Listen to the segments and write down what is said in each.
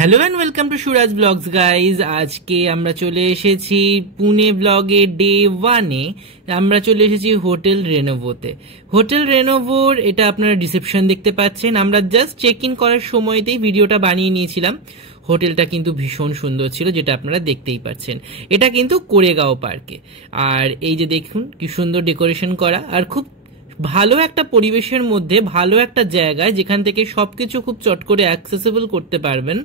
Hello and welcome to Suraj vlogs guys. আজকে আমরা চলে এসেছি পুনে ব্লগে ডে 1-এ। আমরা চলে এসেছি হোটেল রেনোভোতে। হোটেল রেনোভোর এটা আপনারা রিসেপশন দেখতে পাচ্ছেন। আমরা জাস্ট চেক ইন করার সময়তেই ভিডিওটা বানিয়ে নিয়েছিলাম। হোটেলটা কিন্তু ভীষণ সুন্দর ছিল, যেটা আপনারা দেখতেই পাচ্ছেন। এটা কিন্তু কোরেগাঁও পার্কে। আর এই যে দেখুন কি সুন্দর ডেকোরেশন করা, আর খুব ভালো একটা পরিবেশের মধ্যে, ভালো একটা জায়গায় যেখান থেকে সবকিছু খুব চট করে অ্যাক্সেসিবল করতে পারবেন।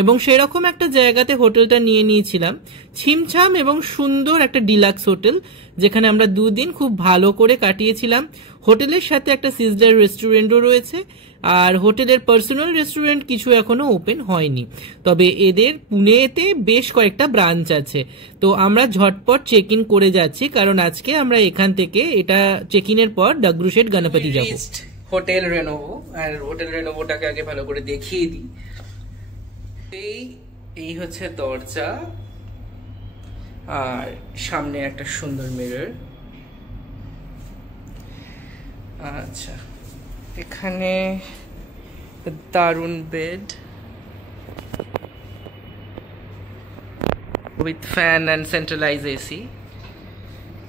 এবং সেরকম একটা জায়গাতে হোটেলটা নিয়ে নিয়েছিলাম। ছিমছাম এবং সুন্দর একটা ডিলাক্স হোটেল, যেখানে আমরা 2 দিন খুব ভালো করে কাটিয়েছিলাম। হোটেলের সাথে একটা সিজলার রেস্টুরেন্টও রয়েছে, আর হোটেলের পার্সোনাল রেস্টুরেন্ট কিছু এখনো ওপেন হয়নি, তবে এদের পুনেতে বেশ কয়েকটা ব্রাঞ্চ আছে। তো আমরা ঝটপট চেক ইন করে যাচ্ছি, কারণ আজকে আমরা এখান থেকে এটা চেক ইনের পর ডগরুশেট গণপতি যাব। হোটেল রেনোভো, আর হোটেল রেনোভোটাকে আগে ভালো করে দেখিয়ে দিই। এই হচ্ছে দরজা, আর সামনে একটা সুন্দর মিরর। আচ্ছা, এখানে দারুন bed with fan and centralise AC.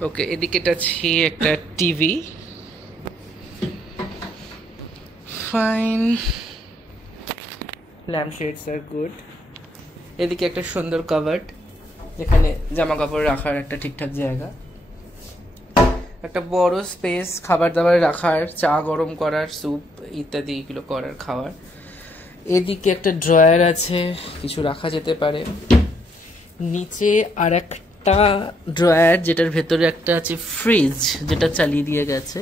Okay, এদিকে আছে একটা টিভি। ফাইন, ল্যাম্পশেডস আর গুড। এদিকে একটা সুন্দর কাভার্ড, যেখানে জামা কাপড় রাখার একটা ঠিকঠাক জায়গা। একটা বড় স্পেস খাবার দাবার রাখার, চা গরম করার, স্যুপ ইত্যাদি এগুলো করার, খাওয়ার। এদিকে একটা ড্রয়ার আছে, কিছু রাখা যেতে পারে। নিচে আর একটা ড্রয়ার, যেটার ভেতরে একটা আছে ফ্রিজ, যেটা চালিয়ে দিয়ে গেছে।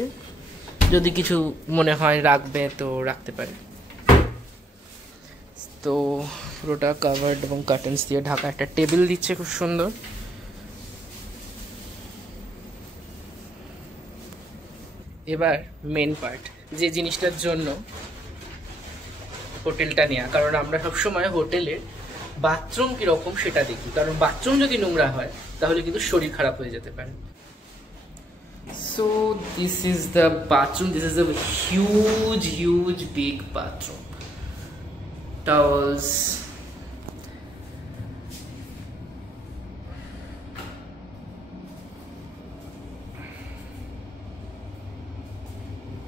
যদি কিছু মনে হয় রাখবে তো রাখতে পারে। তো পুরোটা কাভার্ড এবং কার্টেন্স দিয়ে ঢাকা। একটা টেবিল দিচ্ছে খুব সুন্দর। এবার মেন পার্ট, যে জিনিসটার জন্য হোটেলটা নেওয়া, কারণ আমরা সবসময় হোটেলের বাথরুম কিরকম সেটা দেখি, কারণ বাথরুম যদি নোংরা হয় তাহলে কিন্তু শরীর খারাপ হয়ে যেতে পারে। So this is the bathroom. This is a huge big bathroom. Towels,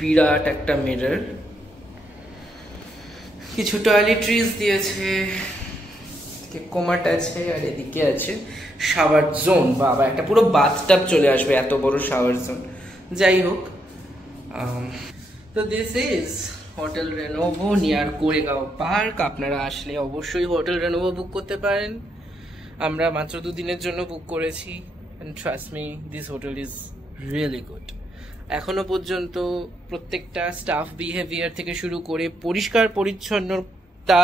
বিরাট একটা মিরর, কিছু টয়লেট্রিজ দিয়েছে, কোমাট আছে, আর এদিকে আছে শাওয়ার জোন। বাবা, একটা পুরো বাথটাব চলে আসবে, এত বড় শাওয়ার জোন। যাই হোক, তো this is hotel Renovo near Koregaon park. আপনারা আসলে অবশ্যই হোটেল রেনোভো বুক করতে পারেন। আমরা মাত্র 2 দিনের জন্য বুক করেছি, and trust me, this hotel is really good. এখনো পর্যন্ত প্রত্যেকটা স্টাফ বিহেভিয়ার থেকে শুরু করে পরিষ্কার পরিচ্ছন্নতা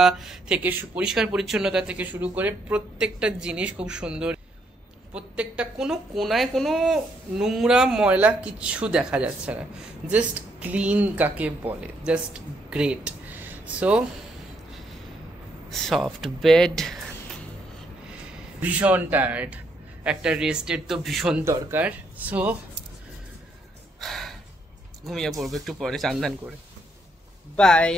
থেকে শুরু করে প্রত্যেকটা জিনিস খুব সুন্দর। প্রত্যেকটা কোনো কোনায় কোনো নোংরা ময়লা কিচ্ছু দেখা যাচ্ছে না। জাস্ট ক্লিন কাকে বলে, just great. So soft bed, ভীষণ টায়ার্ড, একটা রেস্টের তো ভীষণ দরকার। সো ঘুমিয়ে পড়বো একটু পরে চান করে। বাই।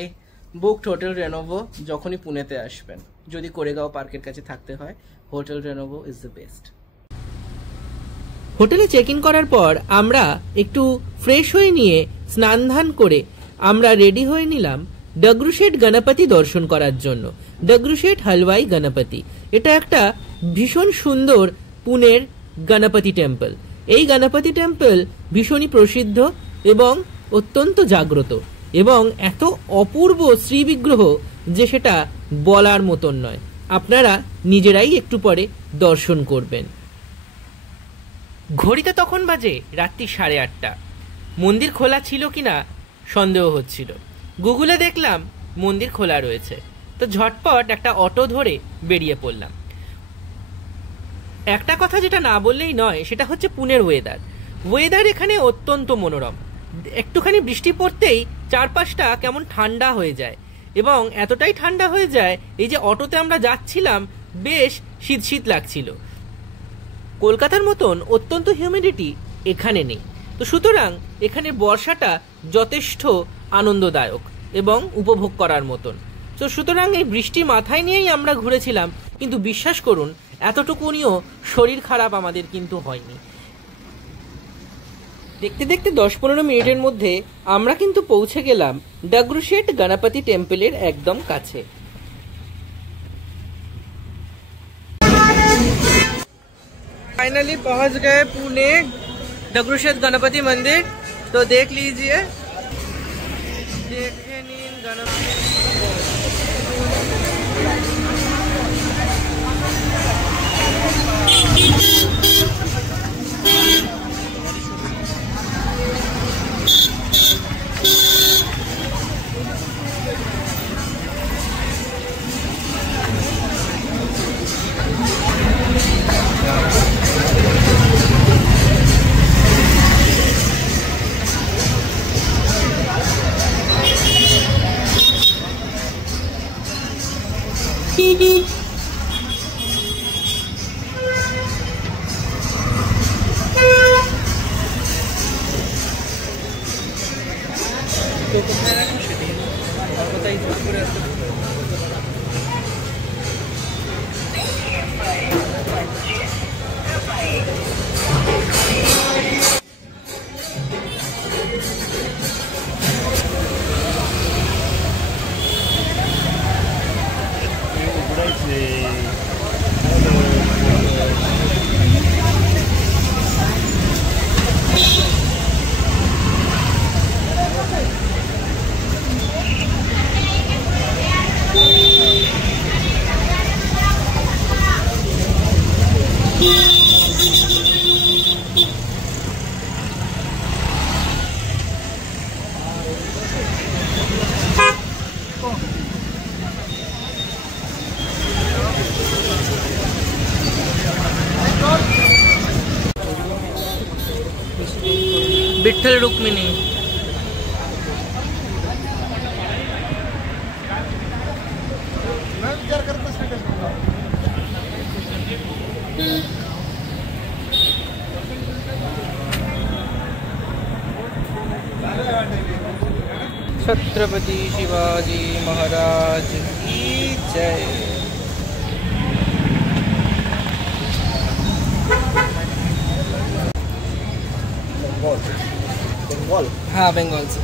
বুকড হোটেল রেনোভো যখনই পুনেতে আসবেন, যদি কোরেগাঁও পার্কের কাছে থাকতে হয়, হোটেল রেনোভো ইজ দ্য বেস্ট। হোটেলে চেক ইন করার পর আমরা একটু ফ্রেশ হয়ে নিয়ে স্নান ধান করে আমরা রেডি হয়ে নিলাম ডগরুশেট গণপতি দর্শন করার জন্য। ডগরুশেট হালওয়াই গণপতি, এটা একটা ভীষণ সুন্দর পুনের গণপতি টেম্পল। এই গণপতি টেম্পল ভীষণই প্রসিদ্ধ এবং অত্যন্ত জাগ্রত, এবং এত অপূর্ব শ্রীবিগ্রহ যে সেটা বলার মতন নয়। আপনারা নিজেরাই একটু পরে দর্শন করবেন। ঘড়িতে তখন বাজে রাত্রি 8:30। মন্দির খোলা ছিল কিনা সন্দেহ হচ্ছিল। গুগলে দেখলাম মন্দির খোলা রয়েছে, তো ঝটপট একটা অটো ধরে বেরিয়ে পড়লাম। একটা কথা যেটা না বললেই নয়, সেটা হচ্ছে পুনের ওয়েদার এখানে অত্যন্ত মনোরম। একটুখানি বৃষ্টি পড়তেই চারপাশটা কেমন ঠান্ডা হয়ে যায়, এবং এতটাই ঠান্ডা হয়ে যায়, এই যে অটোতে আমরা যাচ্ছিলাম বেশ শীত লাগছিল। কলকাতার মতন অত্যন্ত হিউমিডিটি এখানে নেই। তো সুতরাং এখানে বর্ষাটা যথেষ্ট আনন্দদায়ক এবং উপভোগ করার মতন। তো সুতরাং এই বৃষ্টি মাথায় নিয়েই আমরা ঘুরেছিলাম, কিন্তু বিশ্বাস করুন এতটুকুনিও শরীর খারাপ আমাদের কিন্তু হয়নি। দেখতে দেখতে 10-15 মিনিটের মধ্যে আমরা কিন্তু পৌঁছে গেলাম ডাগরুশেট গণপতি টেম্পলের একদম কাছে। फाइनली पहुंच गए पुणे डगरूशेठ गणपति मंदिर। तो देख लीजिए, देखिए गणपति। तो कोথায় রাখো সেটি আর কোথায় জোর করে আসতে विठ्ठल रुक्मिणी। छत्रपति शिवाजी महाराज की जय। बंगाल, हाँ बेंगल से।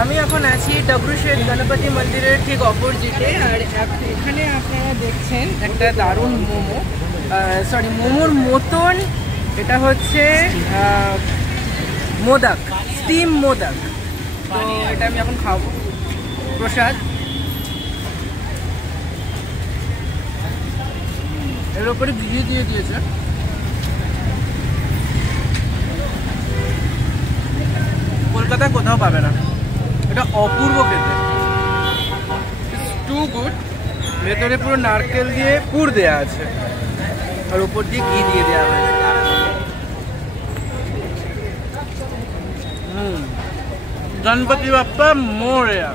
আমি এখন আছি ডগরুশেঠ গণপতি মন্দিরের ঠিক অপোজিটে। আর এখানে আপনারা দেখছেন একটা দারুণ মোমো, সরি মোমোর মতন, এটা হচ্ছে মোদক, স্টিম মোদক। তো এটা আমি এখন খাবো, প্রসাদ। এর উপরে ঘি দিয়ে দিয়েছে, কলকাতায় কোথাও পাবে না। এটা অপূর্ব খেতে, টু গুড। ভেতরে পুরো নারকেল দিয়ে পুর দেয়া আছে আর উপর দিয়ে ঘি দিয়ে দেওয়া হয়। গণপতি বাপ্পা মোরয়া।